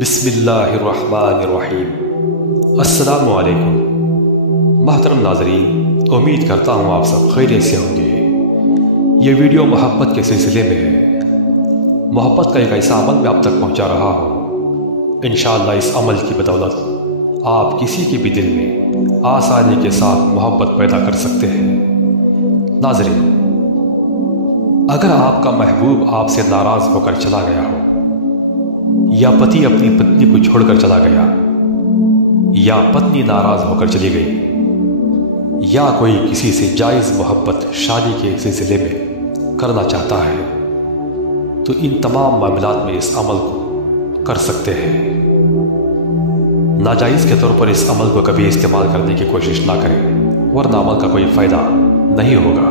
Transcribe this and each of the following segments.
بسم اللہ الرحمن الرحیم۔ السلام علیکم محترم ناظرین، امید کرتا ہوں آپ سب خیریت سے ہوں گے۔ یہ ویڈیو محبت کے سلسلے میں ہے۔ محبت کا ایک ایسا عمل میں آپ تک پہنچا رہا ہوں۔ انشاءاللہ اس عمل کی بدولت آپ کسی کے بھی دل میں آسانی کے ساتھ محبت پیدا کر سکتے ہیں۔ ناظرین، اگر آپ کا محبوب آپ سے ناراض ہو کر چلا گیا ہو، یا پتی اپنی پتنی کو چھوڑ کر چلا گیا، یا پتنی ناراض ہو کر چلی گئی، یا کوئی کسی سے جائز محبت شادی کے سلسلے میں کرنا چاہتا ہے، تو ان تمام معاملات میں اس عمل کو کر سکتے ہیں۔ ناجائز کے طور پر اس عمل کو کبھی استعمال کرنے کی کوشش نہ کریں، ورنہ عمل کا کوئی فائدہ نہیں ہوگا۔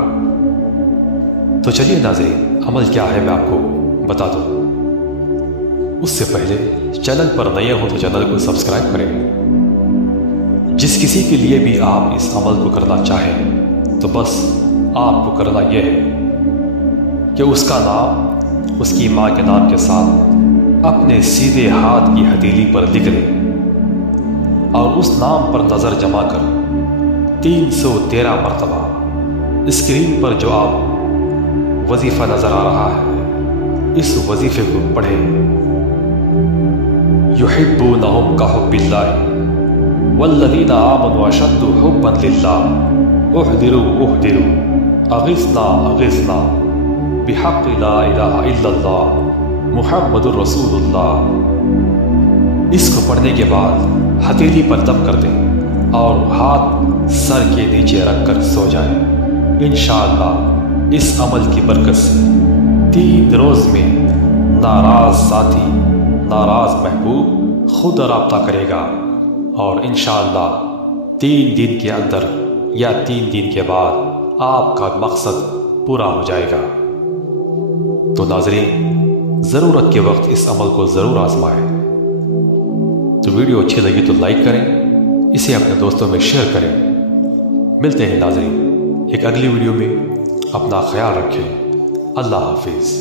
تو چلیے ناظرین، عمل کیا ہے میں آپ کو بتا دوں۔ اس سے پہلے چینل پر نئے ہوں تو چینل کو سبسکرائب کریں۔ جس کسی کے لیے بھی آپ اس عمل کو کرنا چاہیں تو بس آپ کو کرنا یہ ہے کہ اس کا نام اس کی ماں کے نام کے ساتھ اپنے سیدھے ہاتھ کی ہتھیلی پر لکھ لیں، اور اس نام پر نظر جما کر 313 مرتبہ اسکرین پر جو آپ وظیفہ نظر آ رہا ہے، اس وظیفے کو پڑھیں۔ یحبونہم کحب اللہ والذین آمنوا اشد حبا للہ احذروا احذروا اغثنا اغثنا بحق لا الہ الا اللہ محمد الرسول اللہ۔ اس کو پڑھنے کے بعد ہتھیلی پر دم کر دیں اور ہاتھ سر کے نیچے رکھ کر سو جائیں۔ انشاءاللہ اس عمل کی برکت سے 3 روز میں ناراض ساتھی، ناراض محبوب خود رابطہ کرے گا، اور انشاءاللہ 3 دن کے اندر یا 3 دن کے بعد آپ کا مقصد پورا ہو جائے گا۔ تو ناظرین، ضرورت کے وقت اس عمل کو ضرور آزمائیں۔ تو ویڈیو اچھی لگی تو لائک کریں، اسے اپنے دوستوں میں شیئر کریں۔ ملتے ہیں ناظرین ایک اگلی ویڈیو میں، اپنا خیال رکھیں۔ اللہ حافظ۔